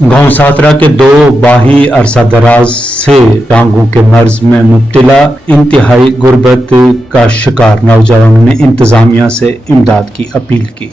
गांव सातरा के दो बाही अरसा दराज से टांगों के मर्ज में मुब्तला इंतहाई गुर्बत का शिकार नौजवानों ने इंतजामिया से इमदाद की अपील की।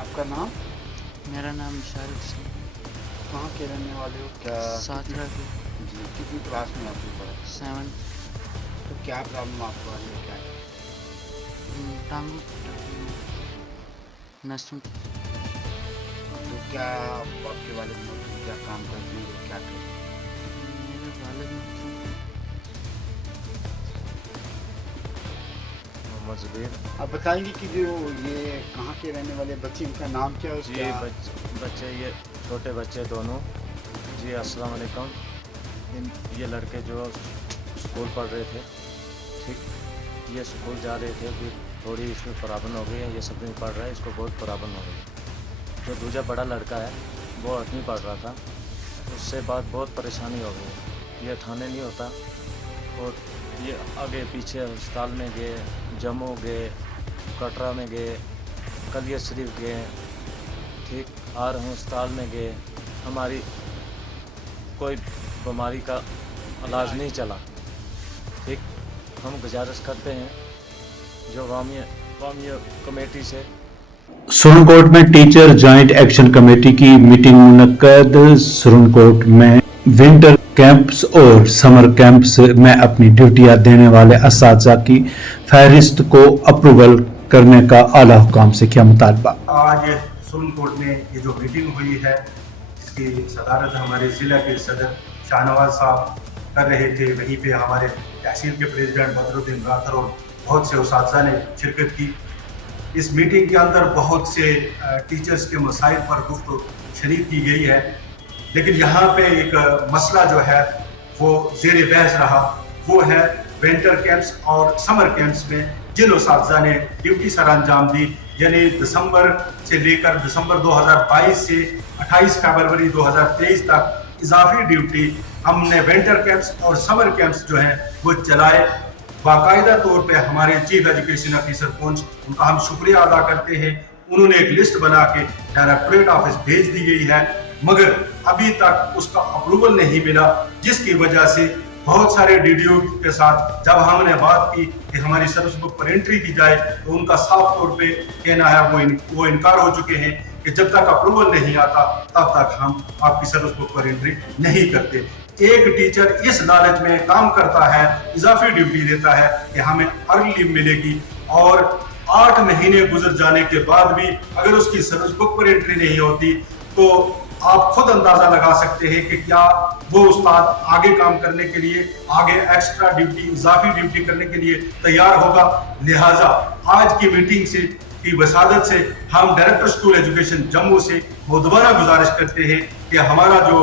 आपका नाम? मेरा नाम शारिक सिंह। कहाँ के रहने वाले हो? क्या सातरा के। जी, कितनी क्लास में आपने पढ़ा? 7। तो क्या प्रॉब्लम आपको आ रही है, क्या है? टांगों नसों। तो क्या आपके वाले क्या काम करते हैं, क्या करते हैं? मेरे वालिद मोहम्मद ज़ुबैर। आप बताएंगे कि जो ये कहाँ के रहने वाले बच्चे, इनका नाम क्या है? जी बच्चे ये छोटे बच्चे दोनों जी। अस्सलाम वालेकुम। ये लड़के जो स्कूल पढ़ रहे थे, ठीक, ये स्कूल जा रहे थे, फिर थोड़ी इसमें प्रॉब्लम हो गई है। ये 7वीं पढ़ रहा है, इसको बहुत प्रॉब्लम हो गई। जो दूसरा बड़ा लड़का है वो 8वीं पढ़ रहा था, उससे बात बहुत परेशानी हो गई। ये ठाणे नहीं होता और ये आगे पीछे अस्पताल में गए, जम्मू गए, कटरा में गए, कलिया शरीफ गए, ठीक, और हम अस्पताल में गए। हमारी कोई बीमारी का इलाज नहीं चला, ठीक। हम गुजारिश करते हैं जो वामिया कमेटी से। सुरनकोट में टीचर जॉइंट एक्शन कमेटी की मीटिंग मुनक्कद। सुरनकोट में विंटर कैंप्स और समर कैंप्स में अपनी ड्यूटियां देने वाले असातिज़ा की फहरिस्त को अप्रूवल करने का आला हुकाम से किया मुतालबा। आज सुरनकोट में ये जो मीटिंग हुई है, इसकी सदारत हमारे ज़िला के सदर शाहनवाज साहब कर रहे थे। वहीं पे हमारे तहसील के प्रेसिडेंट बदरुद्दीन राथर और बहुत से उस्ताद ने शिरकत की। इस मीटिंग के अंदर बहुत से टीचर्स के मसाइल पर गुफ्तगू शरीक की गई है, लेकिन यहाँ पे एक मसला जो है वो ज़ेर बहस रहा। वो है विंटर कैंप्स और समर कैंप्स में जिन उस्ताद ने ड्यूटी सर अंजाम दी, यानी दिसंबर से लेकर दिसंबर 2022 से 28 फरवरी 2023 तक इजाफी ड्यूटी हमने विंटर कैंप्स और समर कैंप्स जो हैं वो चलाए। बाकायदा तौर पे हमारे चीफ एजुकेशन ऑफिसर पुंछ, उनका हम शुक्रिया अदा करते हैं। उन्होंने एक लिस्ट बना के डायरेक्टरेट ऑफिस भेज दी गई है, मगर अभी तक उसका अप्रूवल नहीं मिला, जिसकी वजह से बहुत सारे डीडीओ के साथ जब हमने बात की कि हमारी सर्विस बुक पर एंट्री की जाए, तो उनका साफ तौर पे कहना है वो इनकार हो चुके हैं कि जब तक अप्रूवल नहीं आता तब तक हम आपकी सर्विस बुक पर एंट्री नहीं करते। एक टीचर इस लालच में काम करता है, इजाफी ड्यूटी देता है कि हमें अर्ली लीव मिलेगी, और 8 महीने गुजर जाने के बाद भी अगर उसकी सर्विस बुक पर एंट्री नहीं होती तो आप खुद अंदाजा लगा सकते हैं कि क्या वो उस्ताद आगे काम करने के लिए, आगे एक्स्ट्रा ड्यूटी, इजाफी ड्यूटी करने के लिए तैयार होगा। लिहाजा आज की मीटिंग से की वसादत से हम डायरेक्टर स्कूल एजुकेशन जम्मू से मुदवाना गुजारिश करते हैं कि हमारा जो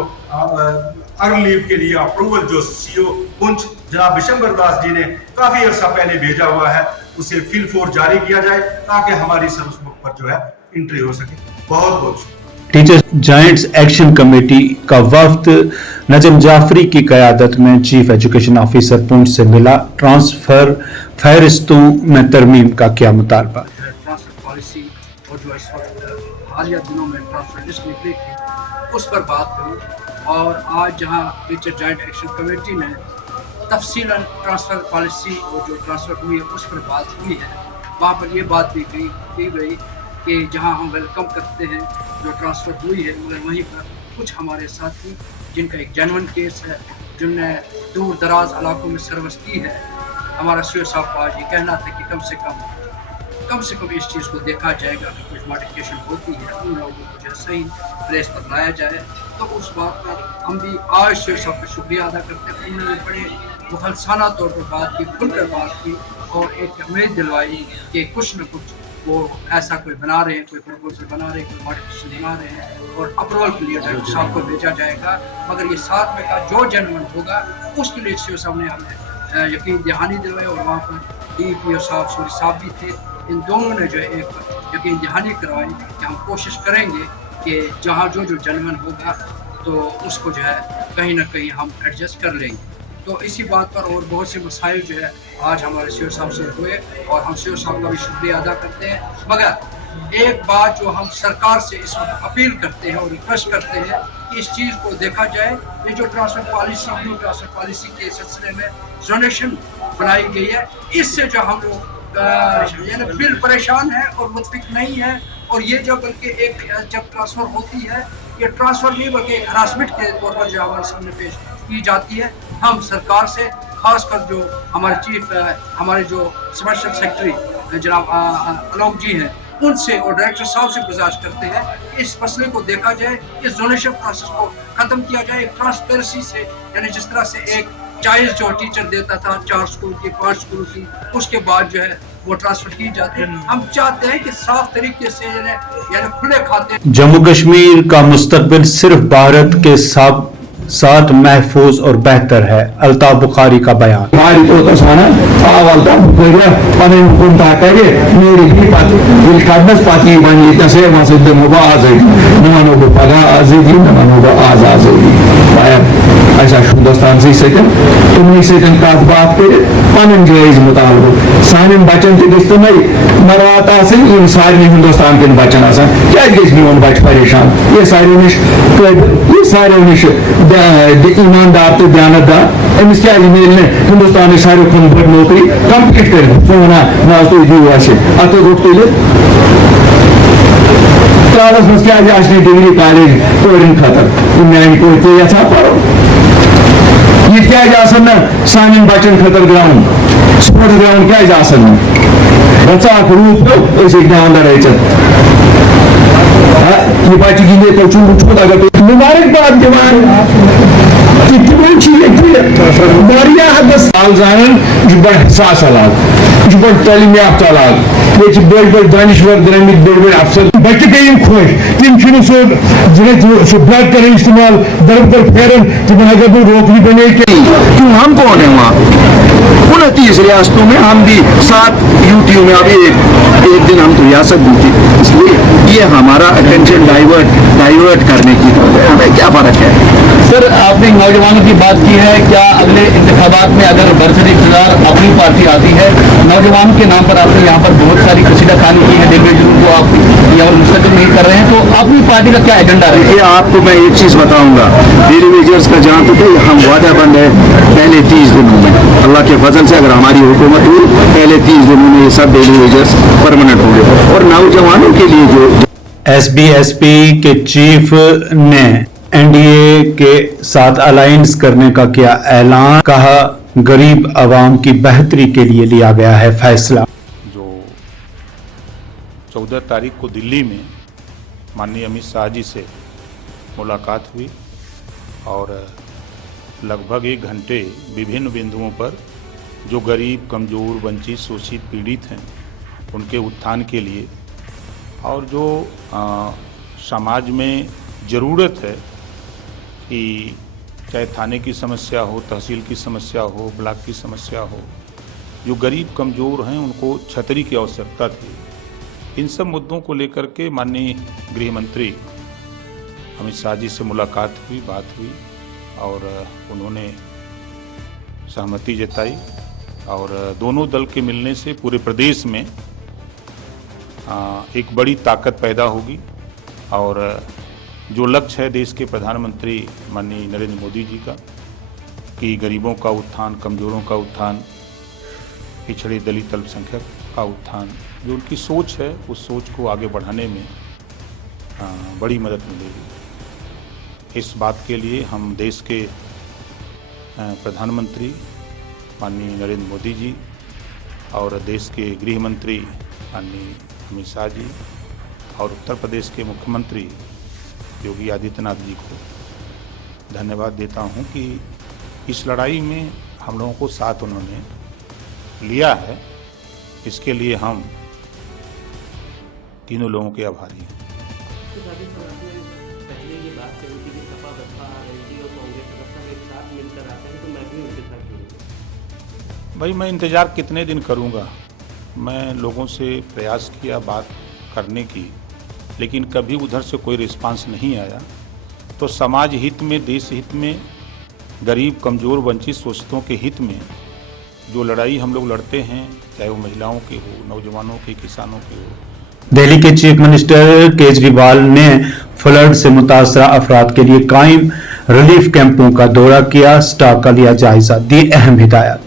अर्ली लीव के लिए अप्रूवल जो सीओ पुंछ जनाब बिशंबर दास जी ने काफी अर्सा पहले भेजा हुआ है, उसे फिल फोर जारी किया जाए ताकि हमारी सर्विस बुक पर जो है एंट्री हो सके। बहुत बहुत टीचर जॉइंट्स एक्शन कमेटी का वफ्द नजम जाफरी की क़यादत में चीफ एजुकेशन ऑफिसर पुंछ से मिला। ट्रांसफर फहरिस्तों में तरमीम का किया मुतालबा। ट्रांसफर पॉलिसी और जो इस वक्त हालिया दिनों में ट्रांसफर लिस्ट निकली थी उस पर बात हुई, और आज जहां टीचर जॉइंट एक्शन कमेटी में तफसीलन ट्रांसफ़र पॉलिसी और जो ट्रांसफ़र हुई है उस पर बात हुई है, वहाँ पर ये बात भी की गई कि जहाँ हम वेलकम करते हैं जो ट्रांसफ़र हुई है, मगर वहीं पर कुछ हमारे साथी जिनका एक जेन्युइन केस है, जिनने दूर दराज इलाकों में सर्विस की है, हमारा सीओ साहब का ये कहना था कि कम से कम इस चीज़ को देखा जाएगा कि कुछ मॉडिफिकेशन होती है, उन लोगों को जो सही प्लेस पर लाया जाए। तो उस बात पर हम भी आज सीओ साहब का शुक्रिया अदा करते हैं। उन्होंने बड़े मुखलसाना तौर पर बात की, खुलकर बात की और एक उम्मीद दिलवाई कि कुछ न कुछ वो ऐसा कोई बना रहे हैं, कोई प्रपोजल बना रहे हैं, कोई मॉडिफिकेशन बना रहे हैं और अप्रूवल के लिए डायरेक्टर साहब को भेजा जाएगा। मगर ये साथ में का जो जेन्युइन होगा उसके लिए सीओ साहब ने हमें यकीन दहानी दिलवाई और वहाँ पर DPO साहब, सूरी साहब भी थे। इन दोनों ने जो है एक यकीन दहानी करवाई कि हम कोशिश करेंगे कि जहाँ जो जेन्युइन होगा तो उसको जो है कहीं ना कहीं हम एडजस्ट कर लेंगे। तो इसी बात पर और बहुत से मसाइल जो है आज हमारे सीओ साहब से हुए और हम सीओ साहब का भी शुक्रिया अदा करते हैं। मगर एक बात जो हम सरकार से इस वक्त अपील करते हैं और रिक्वेस्ट करते हैं कि इस चीज़ को देखा जाए। ये जो transfer policy, new transfer policy के सिलसिले में जोनेशन बनाई गई है, इससे जो हम लोग यानी बिल परेशान है और मुतफिक नहीं है। और ये जो बल्कि एक जब ट्रांसफ़र होती है, ये ट्रांसफ़र नहीं बल्कि एक हरासमेंट के तौर पर जो हमारे सामने पेश की जाती है। हम सरकार से खासकर जो हमारे चीफ हमारे जो स्पेशल सेक्रेटरी जनाब आलोक जी हैं, उनसे और डायरेक्टर साहब से गुजारिश करते हैं कि इस मसले को देखा जाए, इस डोनेशन प्रोसेस को ख़त्म किया जाए ट्रांसपेरेंसी से। यानी जिस तरह से एक चाइल्ड जो टीचर देता था 4 स्कूल की 5 स्कूल की, उसके बाद जो है वो ट्रांसफर की जाती है। हम चाहते हैं कि साफ तरीके से यानी खुले खाते। जम्मू कश्मीर का मुस्तकबिल सिर्फ भारत के साथ महफूज और बेहतर है। अल्ताफ बुखारी का बयान। हिंदुस्तान तुमनी कत बात कर पन जायज मुतालबा सान बचन तो नहीं मरात सारे हिंदुस्तान कन बचन क्या मोन बच परेशान। ये सारे नश ईमानदार तो दयानतदार अमिस क्या मिल हिंदुस्तान सारे खुन बड़ नौकरी कंप्लीट कर ना तुम दिव अत रुख तुल क्लास मज क्या डिग्री कॉलेज कोरिन खतर मान कोर यहा पढ़ो ये क्या सान बचन खतर ग्राउंड स्पोर्ट्स ग्राउंड क्या रचाक रूप अंदर रचत ये बच्चे गिंदे तो वुचमुत अगर तुम मुबारकबाद दिवान हदस जान बड़ हसास इलाक बड़ तालीम याफ्ता इलाक ये बड़ बड़ दानिश्वर द्रमित बड़ बड़ अफसर बच्चे गई खुश तम सो ब्लड कर इस्तेमाल दर फेरन तम अगर वो रोकनी बने क्यों हम कौन है वहाँ 29 रियासतों में हम भी 7 यूटियों में अभी एक दिन हम तो रियासत भी थी। इसलिए ये हमारा अटेंशन डाइवर्ट करने की हमें क्या फ़र्क है। सर आपने नौजवानों की बात की है, क्या अगले इंतखाबात में अगर बरसर इक़्तिदार अपनी पार्टी आती है, नौजवानों के नाम पर आपने यहाँ पर बहुत सारी कसीदा खानी की है, डेलीवेजन को आप यहाँ पर मुस्तकिल नहीं कर रहे हैं, तो अपनी पार्टी का क्या एजेंडा है? ये आपको मैं एक चीज़ बताऊँगा, डेलीवेजर्स का जहाँ तक हम वादा बंद है पहले 30 दिनों में अल्लाह के फजल से अगर हमारी हुकूमत हुई पहले 30 दिनों में ये सब डेलीवेजर्स परमानेंट होंगे। और नौजवानों के लिए जो SBSP के चीफ ने NDA के साथ अलायंस करने का किया ऐलान, कहा गरीब आवाम की बेहतरी के लिए लिया गया है फैसला। जो 14 तारीख को दिल्ली में माननीय अमित शाह जी से मुलाकात हुई और लगभग 1 घंटे विभिन्न बिंदुओं पर जो गरीब, कमज़ोर, वंचित, शोषित, पीड़ित हैं उनके उत्थान के लिए और जो समाज में ज़रूरत है कि चाहे थाने की समस्या हो, तहसील की समस्या हो, ब्लॉक की समस्या हो, जो गरीब कमज़ोर हैं उनको छतरी की आवश्यकता थी। इन सब मुद्दों को लेकर के माननीय गृह मंत्री अमित शाह जी से मुलाकात हुई, बात हुई और उन्होंने सहमति जताई और दोनों दल के मिलने से पूरे प्रदेश में एक बड़ी ताकत पैदा होगी और जो लक्ष्य है देश के प्रधानमंत्री माननीय नरेंद्र मोदी जी का कि गरीबों का उत्थान, कमज़ोरों का उत्थान, पिछड़े दलित अल्पसंख्यक का उत्थान, जो उनकी सोच है उस सोच को आगे बढ़ाने में बड़ी मदद मिलेगी। इस बात के लिए हम देश के प्रधानमंत्री माननीय नरेंद्र मोदी जी और देश के गृह मंत्री माननीय अमित शाह जी और उत्तर प्रदेश के मुख्यमंत्री योगी आदित्यनाथ जी को धन्यवाद देता हूं कि इस लड़ाई में हम लोगों को साथ उन्होंने लिया है। इसके लिए हम तीनों लोगों के आभारी हैं। पहले ये बात कही थी कि सपा बसपा आरएलडी और कांग्रेस अगर सब एक साथ मिलकर आते हैं तो मैं भी उनके साथ जुड़ूंगा। भाई मैं इंतज़ार कितने दिन करूँगा। मैं लोगों से प्रयास किया बात करने की, लेकिन कभी उधर से कोई रिस्पांस नहीं आया। तो समाज हित में, देश हित में, गरीब कमज़ोर वंचित शोषितों के हित में जो लड़ाई हम लोग लड़ते हैं, चाहे वो महिलाओं की हो, नौजवानों की, किसानों की हो। दिल्ली के चीफ मिनिस्टर केजरीवाल ने फ्लड से मुतासरा अफराद के लिए कायम रिलीफ कैंपों का दौरा किया, स्टाफ का लिया जायजा, दी अहम हिदायत।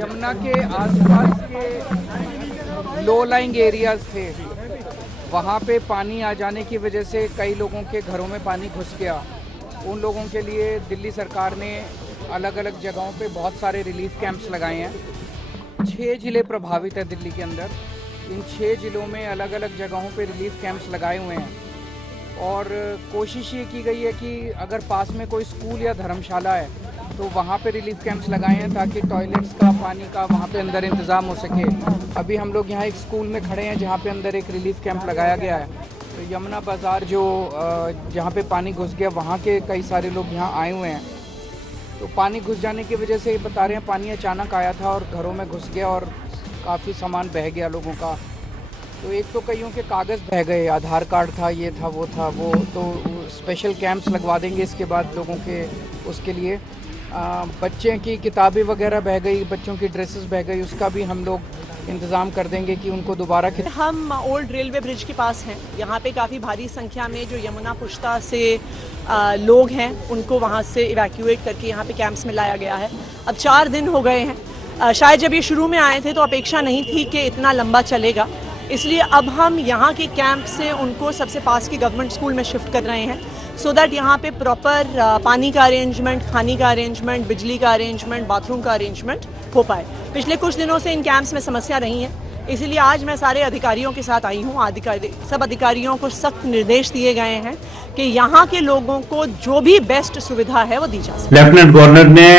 यमुना के आसपास के लो लाइंग एरियाज थे, वहाँ पे पानी आ जाने की वजह से कई लोगों के घरों में पानी घुस गया। उन लोगों के लिए दिल्ली सरकार ने अलग अलग जगहों पे बहुत सारे रिलीफ कैंप्स लगाए हैं। 6 ज़िले प्रभावित है दिल्ली के अंदर। इन 6 ज़िलों में अलग अलग जगहों पे रिलीफ कैंप्स लगाए हुए हैं और कोशिश ये की गई है कि अगर पास में कोई स्कूल या धर्मशाला है तो वहाँ पे रिलीफ कैंप्स लगाए हैं ताकि टॉयलेट्स का, पानी का वहाँ पे अंदर इंतज़ाम हो सके। अभी हम लोग यहाँ एक स्कूल में खड़े हैं जहाँ पे अंदर एक रिलीफ कैंप लगाया गया है। तो यमुना बाज़ार जो जहाँ पे पानी घुस गया वहाँ के कई सारे लोग यहाँ आए हुए हैं। तो पानी घुस जाने की वजह से बता रहे हैं पानी अचानक आया था और घरों में घुस गया और काफ़ी सामान बह गया लोगों का। तो एक तो कईयों के कागज़ बह गए, आधार कार्ड था, ये था, वो था, वो तो स्पेशल कैंप्स लगवा देंगे इसके बाद लोगों के उसके लिए। बच्चे की किताबें वगैरह बह गई, बच्चों की ड्रेसेस बह गई, उसका भी हम लोग इंतज़ाम कर देंगे कि उनको दोबारा। हम ओल्ड रेलवे ब्रिज के पास हैं। यहाँ पे काफ़ी भारी संख्या में जो यमुना पुश्ता से लोग हैं उनको वहाँ से इवैक्यूएट करके यहाँ पे कैंप्स में लाया गया है। अब 4 दिन हो गए हैं। शायद जब ये शुरू में आए थे तो अपेक्षा नहीं थी कि इतना लंबा चलेगा, इसलिए अब हम यहाँ के कैंप से उनको सबसे पास के गवर्नमेंट स्कूल में शिफ्ट कर रहे हैं सो दैट यहाँ पे प्रॉपर पानी का अरेंजमेंट, खाने का अरेंजमेंट, बिजली का अरेंजमेंट, बाथरूम का अरेंजमेंट हो पाए। पिछले कुछ दिनों से इन कैंप्स में समस्या रही है, इसीलिए आज मैं सारे अधिकारियों के साथ आई हूँ। सब अधिकारियों को सख्त निर्देश दिए गए हैं कि यहाँ के लोगों को जो भी बेस्ट सुविधा है वो दी जा सके। लेफ्टिनेंट गवर्नर ने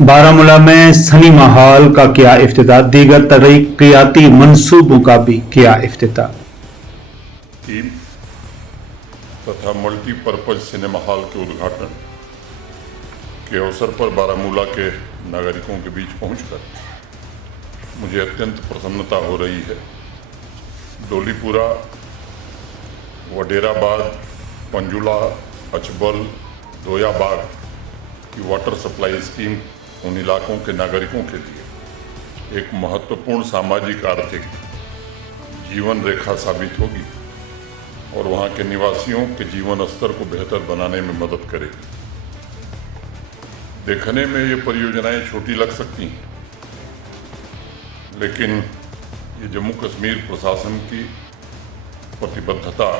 बारामूला में सिनेमा हॉल का किया इफ्तिताह, दीगर तरक्याती मंसूबों का भी किया इफ्तिताह। टीम तथा मल्टीपर्पज सिनेमा हॉल के उद्घाटन के अवसर पर बारामूला के नागरिकों के बीच पहुंचकर मुझे अत्यंत प्रसन्नता हो रही है। डोलीपुरा, वडेराबाद, पंजुला, अचबल, दोयाबाग की वाटर सप्लाई स्कीम उन इलाकों के नागरिकों के लिए एक महत्वपूर्ण सामाजिक आर्थिक जीवन रेखा साबित होगी और वहाँ के निवासियों के जीवन स्तर को बेहतर बनाने में मदद करेगी। देखने में ये परियोजनाएं छोटी लग सकती हैं, लेकिन ये जम्मू कश्मीर प्रशासन की प्रतिबद्धता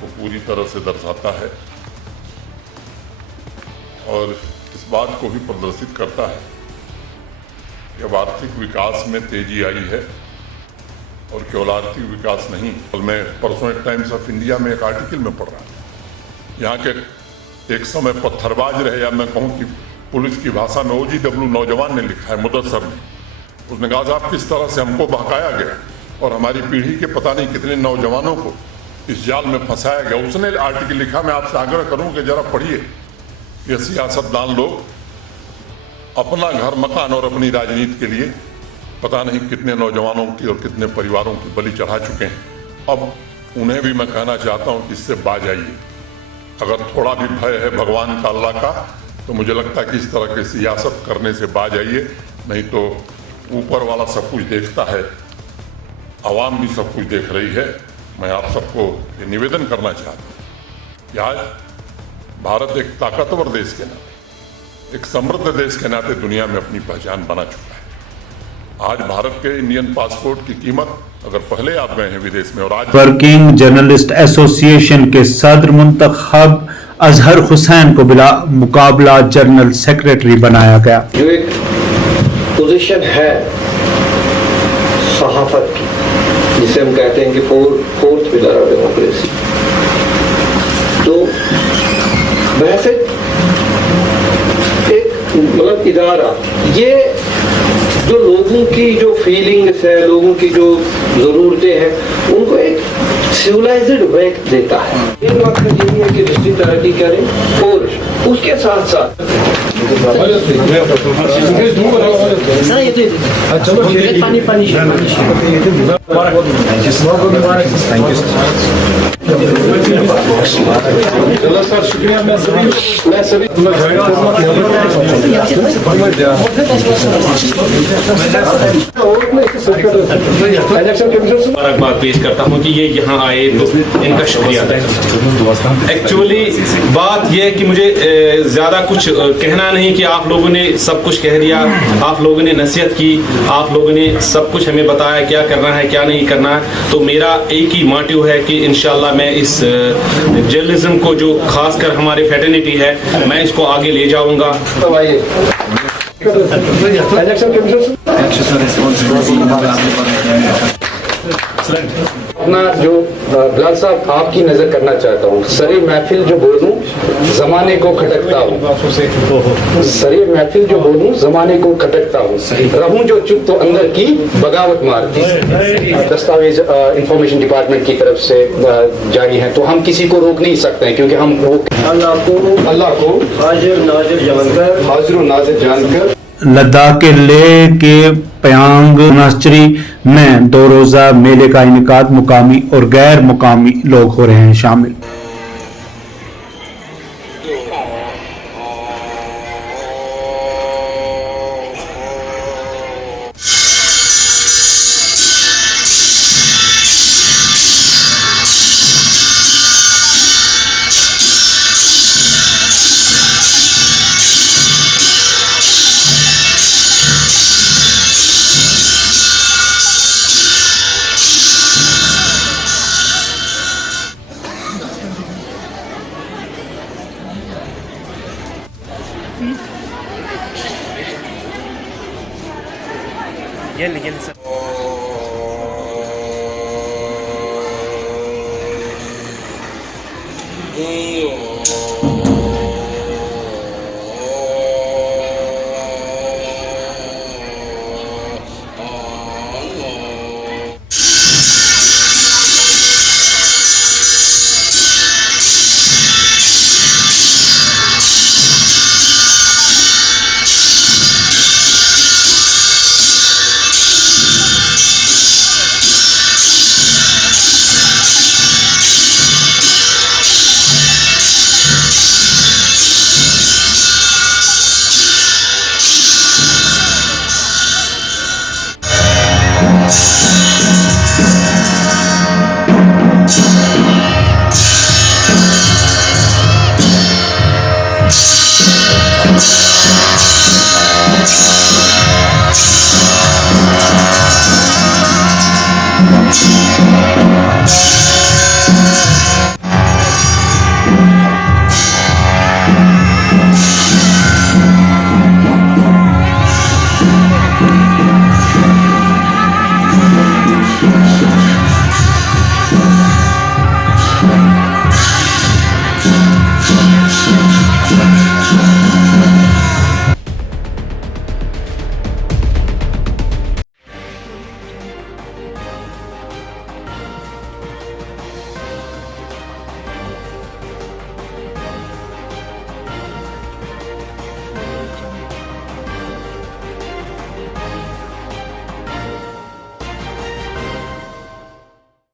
को पूरी तरह से दर्शाता है और इस बात को भी प्रदर्शित करता है कि अब आर्थिक विकास में तेजी आई है और केवल आर्थिक विकास नहीं। मैं परसों टाइम्स ऑफ इंडिया में एक आर्टिकल में पढ़ रहा था, यहाँ के एक समय पत्थरबाज रहे, या मैं कहूँ कि पुलिस की भाषा में OGW नौजवान ने लिखा है, मुदस्सर ने। उसने कहा साहब किस तरह से हमको बहकाया गया और हमारी पीढ़ी के पता नहीं कितने नौजवानों को इस जाल में फंसाया गया। उसने आर्टिकल लिखा, मैं आपसे आग्रह करूँ कि जरा पढ़िए। ये सियासतदान लोग अपना घर मकान और अपनी राजनीति के लिए पता नहीं कितने नौजवानों की और कितने परिवारों की बलि चढ़ा चुके हैं। अब उन्हें भी मैं कहना चाहता हूं कि इससे बाज आइए। अगर थोड़ा भी भय है भगवान का, अल्लाह का, तो मुझे लगता है कि इस तरह की सियासत करने से बाज आइए, नहीं तो ऊपर वाला सब कुछ देखता है, आवाम भी सब कुछ देख रही है। मैं आप सबको ये निवेदन करना चाहता हूँ कि आज भारत एक ताकतवर देश के नाते, एक समृद्ध देश के नाते दुनिया में अपनी पहचान बना चुका है। आज भारत के इंडियन पासपोर्ट की कीमत, अगर पहले आप गए हैं विदेश में और आज वर्किंग जर्नलिस्ट एसोसिएशन के सदर मुंतखब अजहर हुसैन को बिला मुकाबला जनरल सेक्रेटरी बनाया गया। जो एक पोजीशन है सहाफत की, जिसे हम कहते हैं कि फोर्थ पिलर ऑफ डेमोक्रेसी, तो वैसे एक मतलब इदारा, ये जो लोगों की जो फीलिंग्स है, लोगों की जो ज़रूरतें हैं, उनको एक सिविलाइज्ड वे देता है। मेन मकसद यही है कि डिस्ट्रिक्ट तरक्की करें और उसके साथ साथ सर शुक्रिया। मैं सभी मुबारकबाद पेश करता हूँ कि ये यहाँ आए तो इनका शुक्रिया अदा करता हूँ। एक्चुअली बात यह है कि मुझे ज़्यादा कुछ कहना नहीं कि आप लोगों ने सब कुछ कह दिया, आप लोगों ने नसीहत की, आप लोगों ने सब कुछ हमें बताया क्या करना है क्या नहीं करना है। तो मेरा एक ही मोटिव है कि इंशाल्लाह मैं इस जर्नलिज्म को जो खासकर हमारे फेटर्निटी है, मैं इसको आगे ले जाऊंगा। अपना जो बिलाल साहब आपकी नजर करना चाहता हूँ, सरे महफिल जो बोलूं जमाने को खटकता हूँ, सरे महफिल जो बोलूं जमाने को खटकता हूँ, रहूं जो चुप तो अंदर की बगावत मारती। दस्तावेज इंफॉर्मेशन डिपार्टमेंट की तरफ से जारी है, तो हम किसी को रोक नहीं सकते हैं, क्योंकि हम वो अल्लाह को हाजिर नाजिर जानकर लद्दाख के लेह के प्यांग मोनास्ट्री में 2 रोजा मेले का इनेकाद, मुकामी और गैर मुकामी लोग हो रहे हैं शामिल। ये सर you.